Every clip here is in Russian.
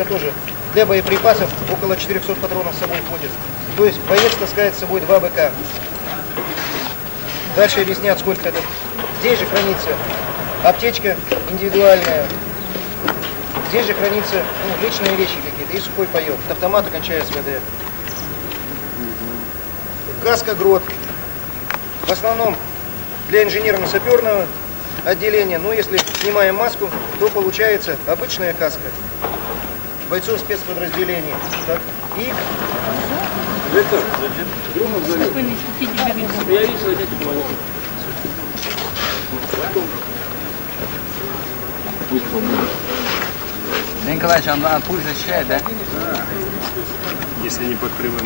каска тоже для боеприпасов, около 400 патронов с собой входит. То есть боец таскает с собой 2 БК. Дальше объяснят, сколько это. Здесь же хранится аптечка индивидуальная. Здесь же хранится личные вещи какие-то и сухой паёк. От автомата кончая СВД. Каска грот. В основном для инженерно-саперного отделения. Но если снимаем маску, то получается обычная каска бойцов спецподразделений. Так. И Николаевич, он пульс ощущает, да? Если не под прямым.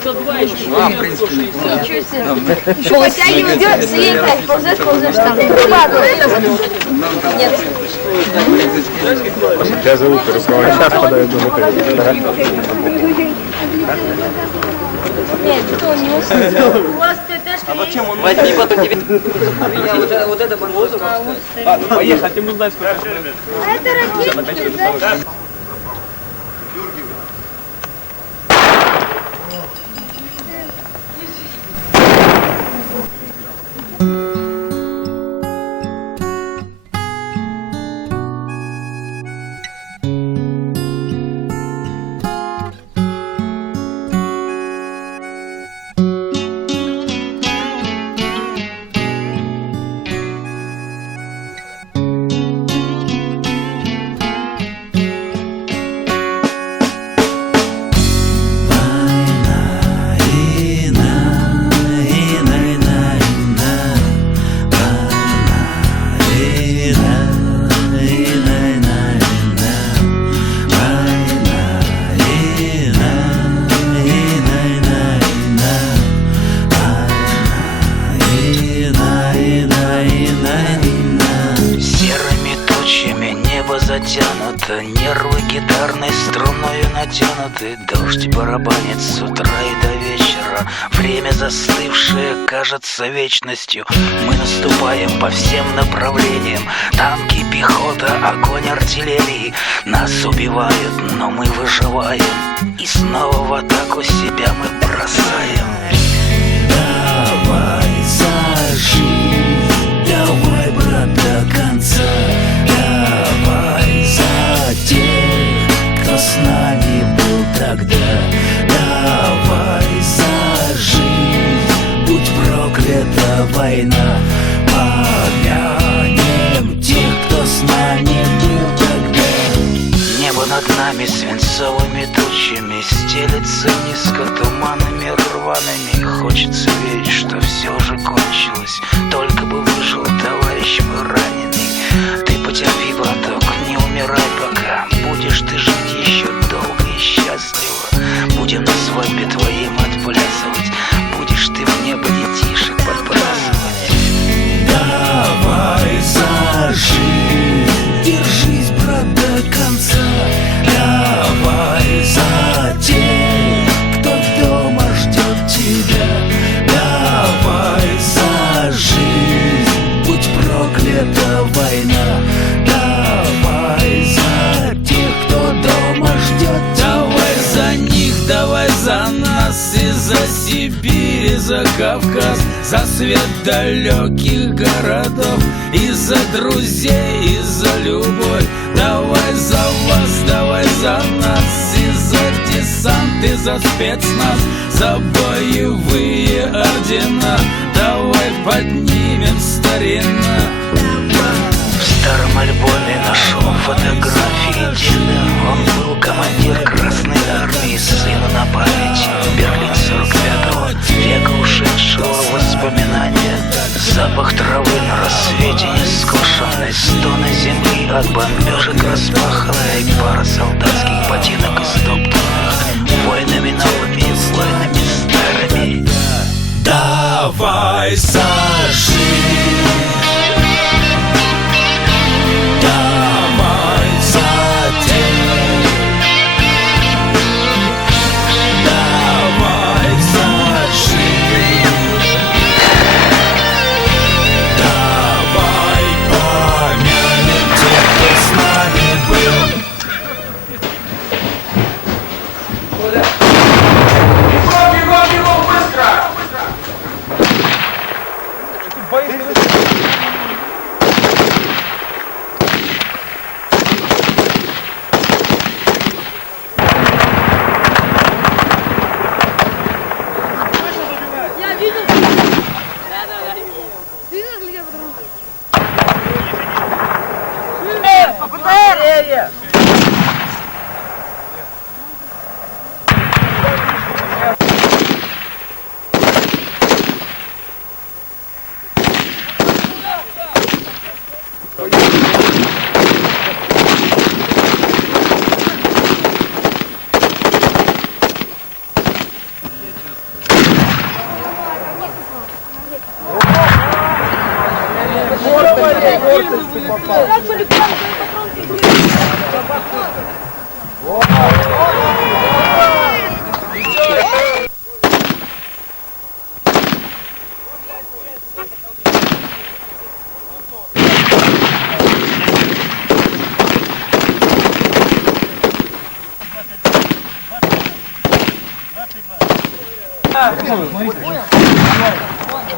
102 еще. В принципе, Ничего себе. Полтягивай, идет, светит, ползешь там. Нет. Тебя зовут руководитель. Сейчас подают Нет, что не успел. У вас ТТшка есть? возьми потом тебе. Вот это бандозу. Ладно, поехали, ты узнаешь, сколько. А это ракетки, да? Затянуто, нервы гитарной струною натянуты. Дождь барабанит с утра и до вечера. Время застывшее кажется вечностью. Мы наступаем по всем направлениям. Танки, пехота, огонь артиллерии. Нас убивают, но мы выживаем. И снова в атаку себя мы бросаем. Давай за жизнь, давай, брат, до конца. Давай за тех, кто с нами был тогда. Давай за жизнь, будь проклята война. Помянем тех, кто с нами был тогда. Небо над нами свинцовыми тучами стелется низко туманами рваными. Хочется верить, что все же кончилось. Только бы выжил товарищ мой раненый. Ты потерпи, браток, не умирай пока. Будешь ты жить еще долго и счастливо. Будем на свадьбе твоим отплясывать. Будешь ты в небо детишек подбрасывать. Давай за жизнь, держись, брат, до конца. Давай за тех, кто дома ждет тебя. Давай за жизнь, будь проклята война. Давай за тех, кто дома ждет тебя. Давай за них, давай за нас. И за Сибирь, и за Кавказ. За свет далеких городов. И за друзей, и за любовь. Давай за вас, давай за нас. И за десант, и за спецназ. За боевые ордена. Давай поднимем старина. В старом альбоме нашел фотографии деда. Он был командир Красной Армии, сыну на память. Берлин 45-го, века ушедшего воспоминания. Запах травы на рассвете нескошенной. Стоны земли от бомбежек распаханной. Пара солдатских ботинок истоптанных войнами новыми, войнами старыми. Давай за жизнь. Давай за тех. Давай за жизнь. Давай помянем тех, кто с нами был. Я видел. Видел, где потом?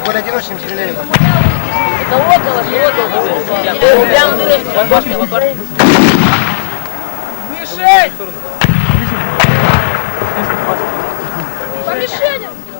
Более одиночным стреляли. По мишеням!